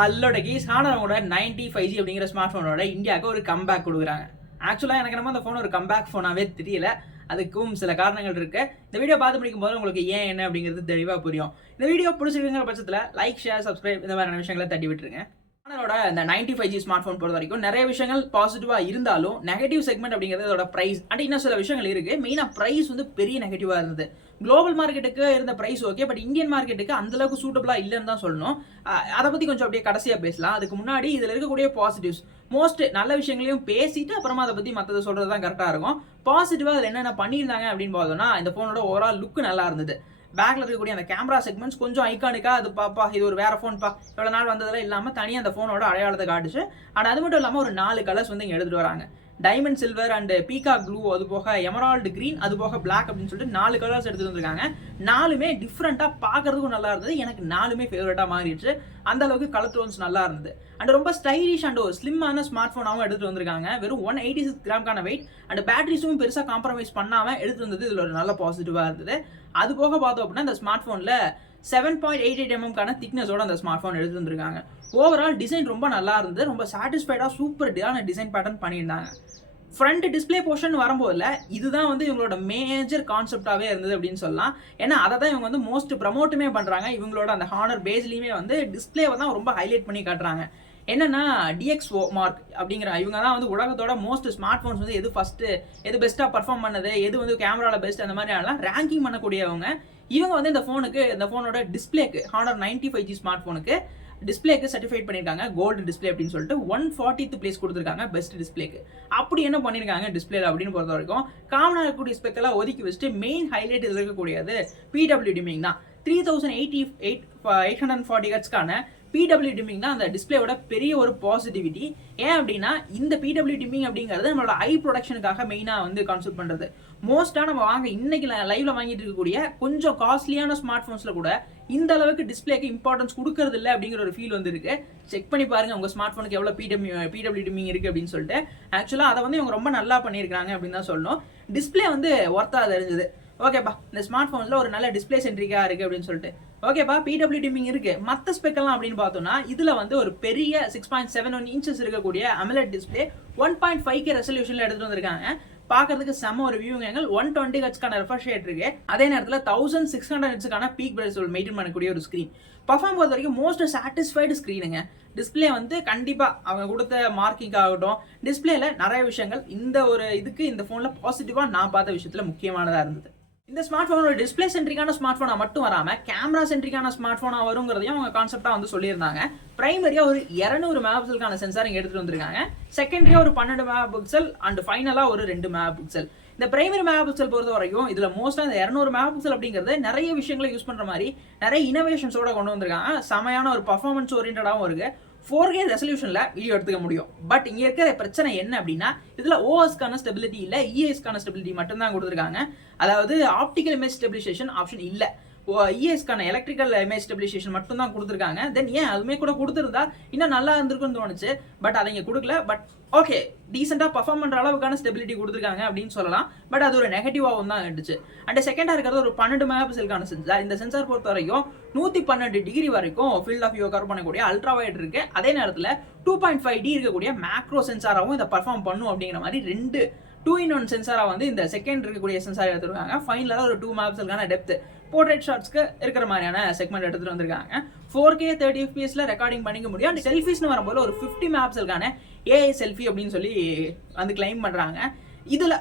அல்லோட case ஹானரோட 95G அப்படிங்கிற smart ஃபோனோட இந்தியாவுக்கு ஒரு கம்பேக் கொடுக்குறாங்க. ஆக்சுவலாக எனக்கு நம்ம அந்த ஃபோன் ஒரு கம்பேக் ஃபோனாகவே தெரியல. அதுக்கும் சில காரணங்கள் இருக்கு. இந்த வீடியோ பார்த்து முடிக்கும் போது உங்களுக்கு ஏன் என்ன அப்படிங்கிறது தெளிவாக புரியும். இந்த வீடியோ பிடிச்சிருக்குங்கிற பட்சத்தில் லைக், ஷேர், சப்ஸ்கிரைப் இந்த மாதிரியான விஷயங்களை தட்டி விட்டுருங்க. ஹானரோட இந்த 95G ஸ்மார்ட் ஃபோன் பொறுத்த வரைக்கும் நிறைய விஷயங்கள் பாசிட்டிவாக இருந்தாலும் நெகட்டிவ் செக்மெண்ட் அப்படிங்கிறது அதோட ப்ரைஸ் அண்ட் இன்னும் சில விஷயங்கள் இருக்கு. மெயினாக ப்ரைஸ் வந்து பெரிய நெகட்டிவாக இருந்தது. குளோபல் மார்க்கெட்டுக்கு இருந்த ப்ரைஸ் ஓகே, பட் இந்தியன் மார்க்கெட்டுக்கு அந்த அளவுக்கு சூட்டபிளாக இல்லைன்னு தான் சொல்லணும். அதை பற்றி கொஞ்சம் அப்படியே கடைசியாக பேசலாம். அதுக்கு முன்னாடி இதில் இருக்கக்கூடிய பாசிட்டிவ்ஸ் மோஸ்ட் நல்ல விஷயங்களையும் பேசிட்டு அப்புறமா அதை பற்றி மற்றதை சொல்கிறது தான் கரெக்டாக இருக்கும். பாசிட்டிவாக அதில் என்னென்ன பண்ணியிருந்தாங்க அப்படின்னு பார்த்தோம்னா, இந்த ஃபோனோட ஓவரால் லுக் நல்லா இருந்தது. பேக்ல இருக்கக்கூடிய அந்த கேமரா செக்மெண்ட்ஸ் கொஞ்சம் ஐகானிக்கா, அது பாப்பா இது ஒரு வேற ஃபோன் பா இவ்வளவு நாள் வந்ததெல்லாம் இல்லாம தனியாக அந்த ஃபோனோட அடையாளத்தை காட்டுச்சு. அண்ட் அது மட்டும் இல்லாமல் ஒரு 4 கலர்ஸ் வந்து இங்கே எடுத்துட்டு வராங்க. Diamond silver and peacock blue, அது போக எமரால்டு கிரீன், அது போக பிளாக் அப்படின்னு சொல்லிட்டு 4 கலர்ஸ் எடுத்துட்டு வந்திருக்காங்க. 4மே டிஃப்ரெண்டா பார்க்கறதுக்கும் நல்லா இருந்தது. எனக்கு 4மே ஃபேவரட்டா மாறிடுச்சு. அந்த அளவுக்கு கலர் டோன்ஸ் நல்லா இருந்தது. அண்ட் ரொம்ப ஸ்டைலிஷ் அண்ட் ஒரு ஸ்லிம்மான ஸ்மார்ட் ஃபோனாகவும் எடுத்துட்டு வந்திருக்காங்க. வெறும் 186 கிராம்கான வெயிட் அண்ட் பேட்டரிஸும் பெருசாக காம்ப்ரமைஸ் பண்ணாம எடுத்து வந்தது இதில் ஒரு நல்ல பாசிட்டிவா இருந்தது. அது போக பார்த்தோம் அப்படின்னா இந்த ஸ்மார்ட் ஃபோனில் 7.88 mm திக்னஸோட அந்த ஸ்மார்ட் ஃபோன் எடுத்து வந்திருக்காங்க. ஓவரால் டிசைன் ரொம்ப நல்லா இருந்தது. ரொம்ப சாட்டிஸ்ஃபைடாக சூப்பர் டிசைன் பேட்டர்ன் பண்ணியிருந்தாங்க. ஃப்ரண்ட் டிஸ்பிளே போர்ஷன் வரும்போதுல இதுதான் வந்து இவங்களோட மேஜர் கான்செப்டாகவே இருந்தது அப்படின்னு சொல்லலாம். ஏன்னா அதை தான் இவங்க வந்து மோஸ்ட் ப்ரமோட்டுமே பண்ணுறாங்க. இவங்களோட அந்த ஹானர் பேஸ்லையுமே வந்து டிஸ்பிளேவை தான் ரொம்ப ஹைலைட் பண்ணி காட்டுறாங்க. என்னன்னா DxO மார்க் அப்படிங்கிற இவங்க தான் வந்து உலகத்தோட மோஸ்ட் ஸ்மார்ட் ஃபோன்ஸ் வந்து எது ஃபர்ஸ்ட், எது பெஸ்ட்டாக பர்ஃபார்ம் பண்ணது, எது வந்து கேமராவில் பெஸ்ட், அந்த மாதிரிலாம் ரேங்கிங் பண்ணக்கூடியவங்க. இவங்க வந்து இந்த ஃபோனோட டிஸ்பிளேக்கு ஹானர் 95G ஸ்மார்ட் ஃபோனுக்கு டிஸ்பிளேக்கு சர்டிஃபைட் பண்ணியிருக்காங்க கோல்டு டிஸ்பிளே அப்படின்னு சொல்லிட்டு 140th பிளேஸ் கொடுத்துருக்காங்க பெஸ்ட் டிஸ்பிளேக்கு. அப்படி என்ன பண்ணியிருக்காங்க டிஸ்பிளேல அப்படின்னு பொறுத்த வரைக்கும் காமனாக இருக்கக்கூடிய ஸ்பெக்கெல்லாம் ஒதுக்கி வச்சுட்டு மெயின் ஹைலைட் இதில் இருக்கக்கூடியது PW டிமிங் தான். 3840 ஹெர்ட்ஸ்க்கான PW டிமிங் தான் அந்த டிஸ்பிளேவோட பெரிய ஒரு பாசிட்டிவிட்டி. ஏன் அப்படின்னா இந்த PW டிமிங் அப்படிங்கிறது நம்மளோட ஐ ப்ரொடக்ஷனுக்காக மெயினாக வந்து கான்செப்ட் பண்ணுறது. மோஸ்ட்டாக நம்ம இன்னைக்கு லைவ்ல வாங்கிட்டு இருக்கக்கூடிய கொஞ்சம் காஸ்ட்லியான ஸ்மார்ட் ஃபோன்ஸில் கூட இந்த அளவுக்கு டிஸ்பிளேக்கு இம்பார்ட்டன்ஸ் கொடுக்கறது இல்லை அப்படிங்கிற ஒரு ஃபீல் வந்து இருக்கு. செக் பண்ணி பாருங்க உங்க ஸ்மார்ட் ஃபோனுக்கு எவ்வளோ PW டிமிங் இருக்கு அப்படின்னு சொல்லிட்டு. ஆக்சுவலாக அதை வந்து இவங்க ரொம்ப நல்லா பண்ணியிருக்காங்க அப்படின்னு தான் சொல்லணும். டிஸ்பிளே வந்து ஒர்த்தா தெரிஞ்சது. ஓகேப்பா, இந்த ஸ்மார்ட் ஃபோன்ஸில் ஒரு நல்ல டிஸ்பிளே சென்ட்ரிக்காக இருக்குது அப்படின்னு சொல்லிட்டு. ஓகேப்பா, PW டிமிங் இருக்கு. மற்ற ஸ்பெக்கெல்லாம் அப்படின்னு பார்த்தோம்னா இதில் வந்து ஒரு பெரிய 6.71 inches இருக்கக்கூடிய AMOLED டிஸ்பிளே 1.5K ரெசல்யூஷனில் எடுத்துகிட்டு வந்திருக்காங்க. பார்க்கறதுக்கு செம்ம ஒரு வியூவிங் ஆங்கிள், 120 ஹெர்ட்ஸ்க்கான ரெஃப்ரெஷ் ரேட் இருக்கு. அதே நேரத்தில் 1600 ஹெர்ட்ஸ்க்கான பீக் பிரைஸ் மெயின்டைன் பண்ணக்கூடிய ஒரு ஸ்க்ரீன். பர்ஃபார்ம் பொறுத்த வரைக்கும் மோஸ்ட் சாட்டிஸ்ஃபைடு ஸ்க்ரீனுங்க. டிஸ்பிளே வந்து கண்டிப்பாக அவங்க கொடுத்த மார்க்கிங் ஆகட்டும், டிஸ்பிளேல நிறைய விஷயங்கள் இந்த ஃபோனில் பாசிட்டிவாக நான் பார்த்த விஷயத்தில் முக்கியமானதாக இருந்தது. இந்த ஸ்மார்ட் ஃபோனோட டிஸ்பிளே சென்ட்ரிக்கான ஸ்மார்ட் ஃபோனாக மட்டும் வராமல் கேமரா சென்ட்ரிக்கான ஸ்மார்ட் ஃபோனாக வருங்கிறதையும் அவங்க கான்செப்டாக வந்து சொல்லியிருந்தாங்க. பிரைமரியாக ஒரு 200 மெகாபிக்சலுக்கான சென்சார் இங்கே எடுத்துகிட்டு வந்திருக்காங்க. செகண்டரியாக ஒரு 12 மெகாபிக்சல் அண்ட் ஃபைனலாக ஒரு 2 மெகாபிக்சல். இந்த பிரைமரி மெகாபிக்சல் பொறுத்த வரைக்கும் இதில் மோஸ்ட்டாக இந்த 200 மெகாபிக்சல் அப்படிங்கிறது நிறைய விஷயங்களை யூஸ் பண்ணுற மாதிரி நிறைய இனோவேஷன்ஸோட கொண்டு வந்திருக்காங்க. செமையான ஒரு பர்ஃபார்மன்ஸ் ஓரியன்டாகவும் இருக்குது. 4K ரெசல்யூஷன்ல வீடியோ எடுத்துக்க முடியும். பட் இங்க இருக்கிற பிரச்சனை என்ன அப்படின்னா இதுல OSக்கான ஸ்டெபிலிட்டி இல்ல, EISக்கான ஸ்டெபிலிட்டி மட்டும் தான் கொடுத்துருக்காங்க. அதாவது ஆப்டிகல் இமேஜ் ஸ்டெபிலைசேஷன் ஆப்ஷன் இல்ல. EISக்கான எலக்ட்ரிக்கல் இமேஜ் ஸ்டெபிலைசேஷன் மட்டும் தான் கொடுத்துருக்காங்க. தென் ஏன் அதுமே கூட கொடுத்துருந்தா இன்னும் நல்லா இருந்திருக்குன்னு தோணுச்சு. பட் அதை இங்க கொடுக்கல. பட் ஓகே, டீசெண்டாக பர்ஃபார்ம் பண்ணுற அளவுக்கான ஸ்டெபிலிட்டி கொடுத்துருக்காங்க அப்படின்னு சொல்லலாம். பட் அது ஒரு நெகட்டிவாகவும் தான் இருந்துச்சு. அண்ட் செகண்டாக இருக்கிறது ஒரு 12 மெகாபிக்சலுக்கான சென்சார். இந்த சென்சார் பொறுத்த வரைக்கும் 112 டிகிரி வரைக்கும் ஃபீல்ட் ஆஃப் வியூ கவர் பண்ணக்கூடிய அல்ட்ரா வைட் இருக்கு. அதே நேரத்தில் 2.5D இருக்கக்கூடிய மேக்ரோ சென்சாராகவும் இதை பர்ஃபார்ம் பண்ணும் அப்படிங்கிற மாதிரி 2-in-1 சென்சாராக வந்து இந்த செகண்ட் இருக்கக்கூடிய சென்சார் எடுத்துருக்காங்க. ஃபைனலாக ஒரு 2 மெகாபிக்சலுக்கான டெப்த் போர்ட்ரேட் ஷாட்ஸ்க்கு இருக்கிற மாதிரியான செக்மெண்ட் எடுத்துட்டு வந்திருக்காங்க. 4K 30 fps ரெக்கார்டிங் பண்ணிக்க முடியும். அண்ட் செல்ஃபிஸ்னு வரும்போது ஒரு 50 மெகாபிக்சலுக்கான AI செல்ஃபி அப்படின்னு சொல்லி வந்து கிளைம் பண்ணுறாங்க. இதில்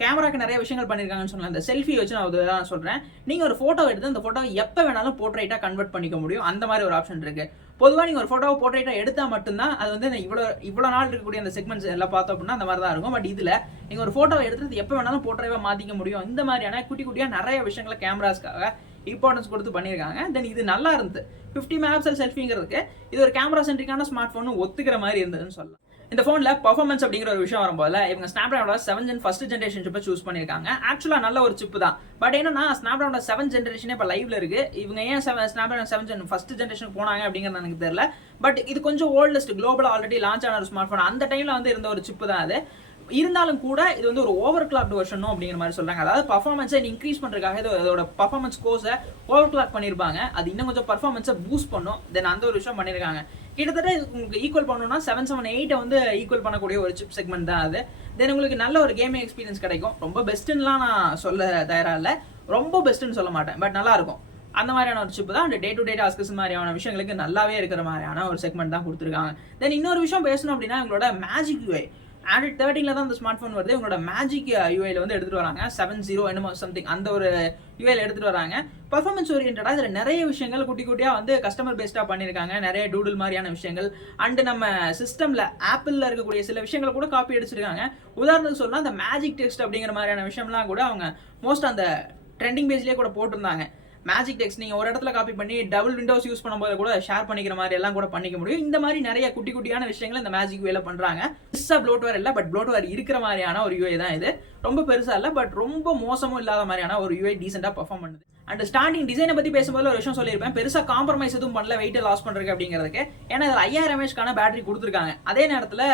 கேமராக்கு நிறைய விஷயங்கள் பண்ணியிருக்காங்கன்னு சொல்லலாம். இந்த செல்ஃபி வச்சு நான் தான் சொல்கிறேன். நீங்கள் ஒரு ஃபோட்டோ எடுத்து அந்த ஃபோட்டோவை எப்போ வேணாலும் போர்ட்ரைட்டாக கன்வெர்ட் பண்ணிக்க முடியும். அந்த மாதிரி ஒரு ஆப்ஷன் இருக்குது. பொதுவாக நீங்கள் ஒரு ஃபோட்டோவை போர்ட்ரைட்டாக எடுத்தால் மட்டும்தான் அது வந்து இவ்வளோ நாள் இருக்கக்கூடிய அந்த செக்மெண்ட்ஸ் எல்லாம் பார்த்தோம் அப்படின்னா அந்த மாதிரி தான் இருக்கும். பட் இதில் நீங்கள் ஒரு ஃபோட்டோவை எடுத்துட்டு எப்போ வேணாலும் போர்ட்ரைட்டாக மாற்றிக்க முடியும். இந்த மாதிரியான குட்டியாக நிறைய விஷயங்களை கேமராஸ்க்காக இம்பார்ட்டன்ஸ் கொடுத்து பண்ணியிருக்காங்க. தென் இது நல்லா இருந்தது. 50 மெகாபிக்சல் செல்ஃபிங்கிறதுக்கு இது ஒரு கேமரா சென்ட்ரிக்கான ஸ்மார்ட் ஃபோன் ஒத்துக்கிற மாதிரி இருந்ததுன்னு சொல்லலாம். இந்த ஃபோனில் பர்ஃபார்மன்ஸ் அப்படிங்கிற ஒரு விஷயம் வரும்போது இவங்க ஸ்னாப்டிராகனோட 7 Gen ஃபர்ஸ்ட் ஜென்ரேஷன் சிப்பை சூஸ் பண்ணியிருக்காங்க. ஆக்சுவலாக நல்ல ஒரு சிப்பு தான். பட் என்னன்னா ஸ்னாப்டிராகனோட 7 ஜென்ரேஷனே இப்போ லைவ்ல இருக்கு. இவங்க ஏன் ஸ்னாப்டிராகன் 7 Gen ஃபர்ஸ்ட் ஜென்ரேஷனுக்கு போனாங்க அப்படிங்கிறது எனக்கு தெரியல. பட் இது கொஞ்சம் ஓல்டஸ்ட் குளோபலாக ஆல்ரெடி லான்ச் ஆன ஒரு ஸ்மார்ட் ஃபோன். அந்த டைமில் வந்து இருந்த ஒரு சிப்பு தான் அது. இருந்தாலும் கூட இது வந்து ஒரு ஓவர் கிளாக்டு வெர்ஷன் அப்படிங்கிற மாதிரி சொல்றாங்க. அதாவது பர்ஃபார்மன்ஸை இன்க்ரீஸ் பண்றதுக்காக இதோட பர்ஃபார்மன்ஸ் கோர்ஸை ஓவர் கிளாக் பண்ணிருப்பாங்க. அது இன்னும் கொஞ்சம் பர்ஃபார்மன்ஸை பூஸ்ட் பண்ணும். தென் அந்த ஒரு விஷயம் பண்ணிருக்காங்க. கிட்டத்தட்ட உங்களுக்கு ஈக்குவல் பண்ணணும்னா 778 வந்து ஈக்குவல் பண்ணக்கூடிய ஒரு சிப் செக்மெண்ட் தான் அது. தென் உங்களுக்கு நல்ல ஒரு கேமிங் எக்ஸ்பீரியன்ஸ் கிடைக்கும். ரொம்ப பெஸ்ட்டுன்னுலாம் நான் சொல்ல தயாரா இல்லை, ரொம்ப பெஸ்ட்டுன்னு சொல்ல மாட்டேன், பட் நல்லா இருக்கும். அந்த மாதிரியான ஒரு சிப் தான். அந்த டே டு டே டாஸ்க்ஸ் மாதிரியான விஷயங்களுக்கு நல்லாவே இருக்கிற மாதிரியான ஒரு செக்மெண்ட் தான் கொடுத்துருக்காங்க. தென் இன்னொரு விஷயம் பேசணும் அப்படின்னா எங்களோட மேஜிக் யூஐ ஆண்ட்ராய்ட் 13 தான் அந்த ஸ்மார்ட் ஃபோன் வருது. உங்களோட மேஜிக் யூஐல வந்து எடுத்துட்டு வராங்க 70 என்னமோ சம்திங் அந்த ஒரு யூஐல எடுத்துட்டு வராங்க. பர்ஃபார்மன்ஸ் ஓரியன்டா இதில் நிறைய விஷயங்கள் குட்டி குட்டியாக வந்து கஸ்டமர் பேஸ்டாக பண்ணியிருக்காங்க. நிறைய டூடில் மாதிரியான விஷயங்கள் அண்ட் நம்ம சிஸ்டமில் ஆப்பிளில் இருக்கக்கூடிய சில விஷயங்களை கூட காப்பி அடிச்சிருக்காங்க. உதாரணத்துக்கு சொல்லலாம், அந்த மேஜிக் டெக்ஸ்ட் அப்படிங்கிற மாதிரியான விஷயம்லாம் கூட அவங்க மோஸ்ட் அந்த ட்ரெண்டிங் பேஜ்லேயே கூட போட்டிருந்தாங்க. மேஜிக் டெக்ஸ்ட் நீங்கள் ஒரு இடத்துல காப்பி பண்ணி டபுள் விண்டோஸ் யூஸ் பண்ணும்போது கூட ஷேர் பண்ணிக்கிற மாதிரி எல்லாம் கூட பண்ணிக்க முடியும். இந்த மாதிரி நிறைய குட்டி குட்டியான விஷயங்கள் இந்த மேஜிக் யூஏல பண்ணுறாங்க. பெருசாக ப்ளோட்வேர் இல்லை, பட் ப்ளோட்வேர் இருக்கிற மாதிரியான ஒரு யூஏ தான் இது. ரொம்ப பெருசாக இல்லை, பட் ரொம்ப மோசமும் இல்லாத மாதிரியான ஒரு யூஏ டீசெண்டாக பர்ஃபார்ம் பண்ணுது. அண்ட் ஸ்டார்டிங் டிசைனை பற்றி பேசும்போது ஒரு விஷயம் சொல்லியிருப்பேன், பெருசாக காம்ப்ரமைஸ் எதுவும் பண்ணல வெயிட்டை லாஸ் பண்ணுறதுக்கு அப்படிங்கிறதுக்கு. ஏன்னா இதில் 5000 mAhக்கான பேட்டரி கொடுத்துருக்காங்க. அதே நேரத்தில்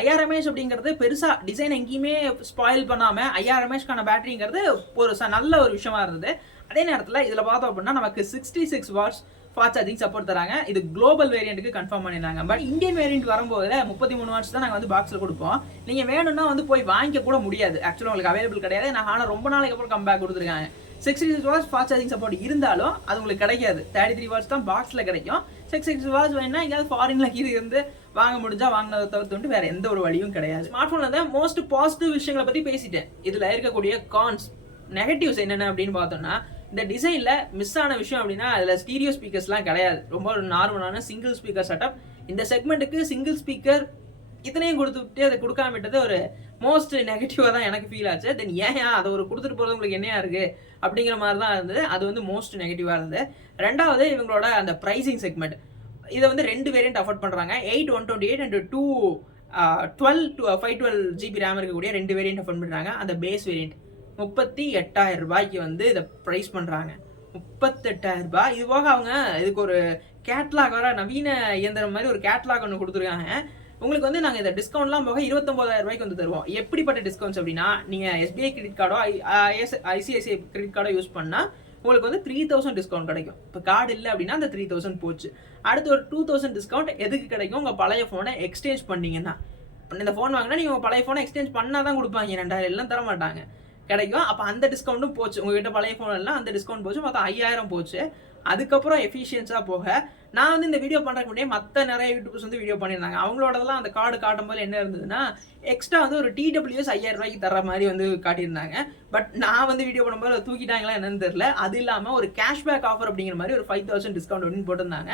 5000 mAh அப்படிங்கிறது பெருசாக டிசைன் எங்கேயுமே ஸ்பாயில் பண்ணாமல் 5000 mAhக்கான பேட்டரிங்கிறது ஒரு நல்ல ஒரு விஷயமா இருந்தது. அதே நேரத்தில் இதில் பார்த்தோம் அப்படின்னா நமக்கு 66 வாட்ஸ் ஃபாஸ்ட் சார்ஜிங் சப்போர்ட் தராங்க. இது குளோபல் வேரியண்ட்டுக்கு கன்ஃபார்ம் பண்ணியிருந்தாங்க. பட் இந்தியன் வேரியண்ட் வரும்போது 33 வாட்ஸ் தான் நாங்கள் வந்து பாக்ஸில் கொடுப்போம். நீங்கள் வேணும்னா வந்து போய் வாங்கிக்க கூட முடியாது. ஆக்சுவலாக உங்களுக்கு அவைலபிள் கிடையாது. நான் ஆனால் ரொம்ப நாளைக்கு அப்புறம் கம்பேக் கொடுத்துருக்காங்க. 66 வாட்ஸ் ஃபாஸ்ட் சார்ஜிங் சப்போர்ட் இருந்தாலும் அது உங்களுக்கு கிடைக்காது. 33 வாட்ஸ் தான் பாக்ஸில் கிடைக்கும். 66 வாட்ஸ் வேணும்னா எங்கேயாவது ஃபாரின்ல இது இருந்து வாங்க முடிஞ்சா வாங்கினதை தவிர்த்து வேற எந்த ஒரு வழியும் கிடையாது. ஸ்மார்ட் ஃபோன்ல தான் மோஸ்ட் பாசிட்டிவ் விஷயங்களை பற்றி பேசிட்டேன். இதில் இருக்கக்கூடிய கான்ஸ் நெகட்டிவ்ஸ் என்னென்ன அப்படின்னு பார்த்தோம்னா, இந்த டிசைன்ல மிஸ் ஆன விஷயம் அப்படின்னா அதில் ஸ்டீரியோ ஸ்பீக்கர்ஸ்லாம் கிடையாது. ரொம்ப ஒரு நார்மலான சிங்கிள் ஸ்பீக்கர் செட்டப். இந்த செக்மெண்ட்டுக்கு சிங்கிள் ஸ்பீக்கர் இத்தனையும் கொடுத்துட்டு அதை கொடுக்காம விட்டது ஒரு மோஸ்ட் நெகட்டிவாக தான் எனக்கு ஃபீல் ஆச்சு. தென் ஏன் அதை ஒரு கொடுத்துட்டு போகிறது உங்களுக்கு என்னையா இருக்குது அப்படிங்கிற மாதிரி தான் இருந்தது. அது வந்து மோஸ்ட் நெகட்டிவாக இருந்தது. ரெண்டாவது இவங்களோட அந்த ப்ரைசிங் செக்மெண்ட், இதை வந்து 2 வேரியண்ட் அஃபோர்ட் பண்ணுறாங்க. 8 128 அண்ட் 2 12 to 512 GB ரேம் இருக்கக்கூடிய 2 வேரியண்ட் அஃபோர்ட் பண்ணுறாங்க. அந்த பேஸ் வேரியண்ட் 38,000 ரூபாய்க்கு வந்து இதை ப்ரைஸ் பண்ணுறாங்க. 38,000 ரூபாய். இது போக அவங்க இதுக்கு ஒரு கேட்லாக் வர நவீன இயந்திரம் மாதிரி ஒரு கேட்லாக் ஒன்று கொடுத்துருக்காங்க. உங்களுக்கு வந்து நாங்கள் இந்த டிஸ்கவுண்ட்லாம் போக 29,000 ரூபாய்க்கு வந்து தருவோம். எப்படிப்பட்ட டிஸ்கவுண்ட்ஸ் அப்படின்னா, நீங்கள் எஸ்பிஐ கிரெடிட் கார்டோ ஐசிஐசிஐ கிரெடிட் கார்டோ யூஸ் பண்ணால் உங்களுக்கு வந்து 3000 டிஸ்கவுண்ட் கிடைக்கும். இப்போ கார்டு இல்லை அப்படின்னா அந்த 3000 போச்சு. அடுத்து ஒரு 2000 டிஸ்கவுண்ட் எதுக்கு கிடைக்கும்? உங்கள் பழைய ஃபோனை எக்ஸ்சேஞ்ச் பண்ணீங்கன்னா, இந்த ஃபோன் வாங்கினா நீங்கள் உங்கள் பழைய ஃபோனை எக்ஸ்சேஞ்ச் பண்ணால் தான் கொடுப்பாங்க. 2000 எல்லாம் தர மாட்டாங்க, கிடைக்கும். அப்போ அந்த டிஸ்கவுண்ட்டும் போச்சு. உங்ககிட்ட பழைய ஃபோன் எல்லாம் அந்த டிஸ்கவுண்ட் போச்சு. மொத்தம் 5000 போச்சு. அதுக்கப்புறம் எஃபிஷியன்ஸாக போக நான் வந்து இந்த வீடியோ பண்ணுறதுக்கு முன்னாடியே மற்ற நிறைய யூடியூப்ஸ் வந்து வீடியோ பண்ணியிருந்தாங்க. அவங்களோடலாம் அந்த கார்டு காட்டும் போது என்ன இருந்ததுன்னா, எக்ஸ்ட்ரா வந்து ஒரு TWS 5000 ரூபாய்க்கு தர மாதிரி வந்து காட்டியிருந்தாங்க. பட் நான் வந்து வீடியோ பண்ணும்போது அதை தூக்கிட்டாங்களா என்னன்னு தெரியல. அது இல்லாமல் ஒரு கேஷ்பேக் ஆஃபர் அப்படிங்கிற மாதிரி ஒரு 5000 டிஸ்கவுண்ட் அப்படின்னு போட்டிருந்தாங்க.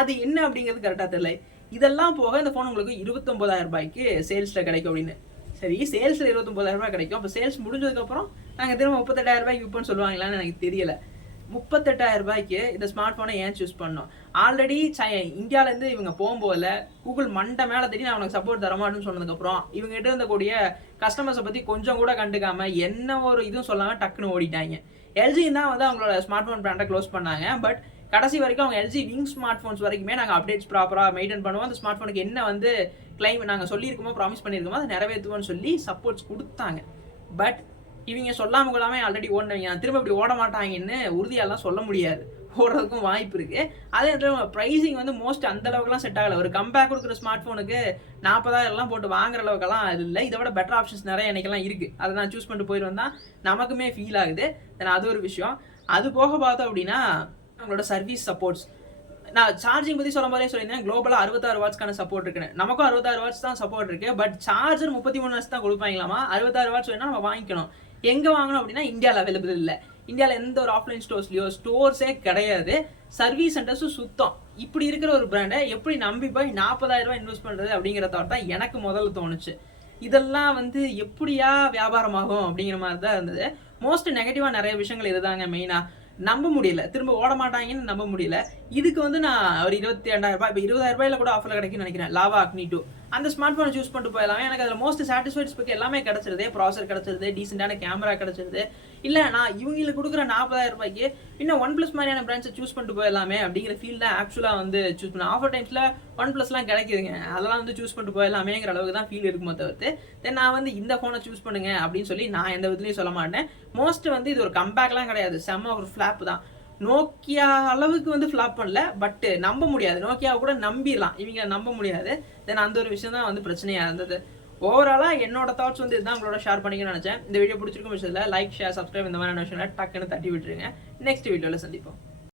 அது என்ன அப்படிங்கிறது கரெக்டாக தெரியல. இதெல்லாம் போக இந்த ஃபோன் உங்களுக்கு 29,000 ரூபாய்க்கு சேல்ஸில் கிடைக்கும் அப்படின்னு. சரி, சேல்ஸில் 29,000 ரூபாய் கிடைக்கும். அப்போ சேல்ஸ் முடிஞ்சதுக்கப்புறம் நாங்கள் திரும்ப 38,000 ரூபாய்க்கு விற்போன்னு சொல்லுவாங்களான்னு எனக்கு தெரியல. 38,000 ரூபாய்க்கு இந்த ஸ்மார்ட் ஃபோனை ஏன் சூஸ் பண்ணோம்? ஆல்ரெடி இந்தியாவிலேருந்து இவங்க போகும்போதில் கூகுள் மண்டை மேலே தேடி நான் உனக்கு சப்போர்ட் தரமாட்டேன்னு சொன்னதுக்கப்புறம் இவங்ககிட்ட இருந்தக்கூடிய கஸ்டமர்ஸை பற்றி கொஞ்சம் கூட கண்டுக்காம என்ன ஒரு இதுவும் சொல்லாமல் டக்குன்னு ஓடிட்டாங்க. எல்ஜி தான் வந்து அவங்களோட ஸ்மார்ட் ஃபோன் பிராண்டை க்ளோஸ் பண்ணாங்க. பட் கடைசி வரைக்கும் அவங்க எல்ஜி விங் ஸ்மார்ட் ஃபோன்ஸ் வரைக்குமே நாங்கள் அப்டேட்ஸ் ப்ராப்பராக மெயின்டைன் பண்ணுவோம். அந்த ஸ்மார்ட் ஃபோனுக்கு என்ன வந்து கிளைம் நாங்கள் சொல்லியிருக்கோமோ ப்ராமிஸ் பண்ணியிருக்கோமோ அதை நிறைவேற்றுவோம்னு சொல்லி சப்போர்ட்ஸ் கொடுத்தாங்க. பட் இவங்க சொல்லாமல் கொள்ளாம ஆல்ரெடி ஓடினவங்க திரும்ப இப்படி ஓட மாட்டாங்கன்னு உறுதியெல்லாம் சொல்ல முடியாது. ஓடுறதுக்கும் வாய்ப்பு இருக்குது. அதே நேரத்தில் ப்ரைஸிங் வந்து மோஸ்ட் அந்த அளவுக்குலாம் செட் ஆகலை. ஒரு கம்பேக் கொடுக்குற ஸ்மார்ட் ஃபோனுக்கு 40,000 போட்டு வாங்குற அளவுக்குலாம் அது இல்லை. இதை விட பெட்டர் ஆப்ஷன்ஸ் நிறைய எனக்கெல்லாம் இருக்குது. அதை நான் சூஸ் பண்ணிட்டு போயிட்டு வந்தால் நமக்குமே ஃபீல் ஆகுது. அது ஒரு விஷயம். அது போக பார்த்தோம் அப்படின்னா அவங்களோட சர்வீஸ் சப்போர்ட்ஸ், நான் சார்ஜிங் பற்றி சொல்லும் போதே சொல்லியிருந்தேன், குளோபலாக 66 வாட்ஸ்க்கான சப்போர்ட் இருக்குன்னு. நமக்கும் 66 வாட்ஸ் தான் சப்போர்ட் இருக்குது. பட் சார்ஜர் 33 வாட்ஸ் தான் கொடுப்பாங்களாமா. 66 வாட்ஸ் வேணால் நம்ம வாங்கிக்கணும். எங்கே வாங்கணும் அப்படின்னா இந்தியாவில் அவைலபிள் இல்லை. இந்தியாவில் எந்த ஒரு ஆஃப்லைன் ஸ்டோர்ஸ்லையோ ஸ்டோர்ஸே கிடையாது. சர்வீஸ் சென்டர்ஸும் சுத்தம். இப்படி இருக்கிற ஒரு பிராண்டை எப்படி நம்பி போய் 40,000 ரூபாய் இன்வெஸ்ட் பண்ணுறது அப்படிங்கிற தாட் தான் எனக்கு முதல்ல தோணுச்சு. இதெல்லாம் வந்து எப்படியா வியாபாரமாகும் அப்படிங்கிற மாதிரி தான் இருந்தது. மோஸ்ட் நெகட்டிவாக நிறைய விஷயங்கள் இதுதாங்க மெயினாக. நம்ப முடியல, திரும்ப ஓட மாட்டாங்கன்னு நம்ப முடியல. இதுக்கு வந்து நான் ஒரு 22,000 ரூபாய், இப்போ 20,000 ரூபாயில கூட ஆஃபரில் கிடைக்கும்னு நினைக்கிறேன். லாவா அக்னி 2 அந்த ஸ்மார்ட் ஃபோனை சூஸ் பண்ணிட்டு போயிடலாம். எனக்கு அதில் மோஸ்ட் சாட்டிஸ்ஃபைட் ஸ்பெக் எல்லாமே கிடச்சிருது. ப்ராசர் கிடச்சிருது, டீசெண்டான கேமரா கிடச்சிருது. இல்லை நான் இவங்களுக்கு கொடுக்குற 40,000 ரூபாய்க்கு இன்னும் OnePlus மாதிரியான பிராண்ட்ஸை சூஸ் பண்ணிட்டு போயிடலாமே அப்படிங்கிற ஃபீல் தான் ஆக்சுவலாக வந்து சூஸ் பண்ண. ஆஃபர் டைம்ஸில் OnePlusலாம் கிடைக்குதுங்க, அதெல்லாம் வந்து சூஸ் பண்ணிட்டு போயிடலாமேங்கிற அளவுக்கு தான் ஃபீல் இருக்குமோ தவிர்த்து தென் நான் வந்து இந்த ஃபோனை சூஸ் பண்ணுங்க அப்படின்னு சொல்லி நான் எந்த விதத்துலையும் சொல்ல மாட்டேன். மோஸ்ட் வந்து இது ஒரு கம்பேக்லாம் கிடையாது, செம்ம ஒரு ஃப்ளாப் தான். நோக்கியா அளவுக்கு வந்து ஃப்ளாப் பண்ணல, பட் நம்ப முடியாது. நோக்கியாவை கூட நம்பிடலாம், இவங்க நம்ப முடியாது. தென் அந்த ஒரு விஷயம் தான் வந்து பிரச்சனையாக இருந்தது. ஓவராலாக என்னோட தாட்ஸ் வந்து இதுதான் உங்களோட ஷேர் பண்ணிக்கணும்னு நினச்சேன். இந்த வீடியோ பிடிச்சிருக்கும் விஷயத்தில் லைக், ஷேர், சப்ஸ்கிரைப் இந்த மாதிரியான விஷயங்களை டக்குன்னு தட்டி விட்டுருங்க. நெக்ஸ்ட் வீடியோவில் சந்திப்போம்.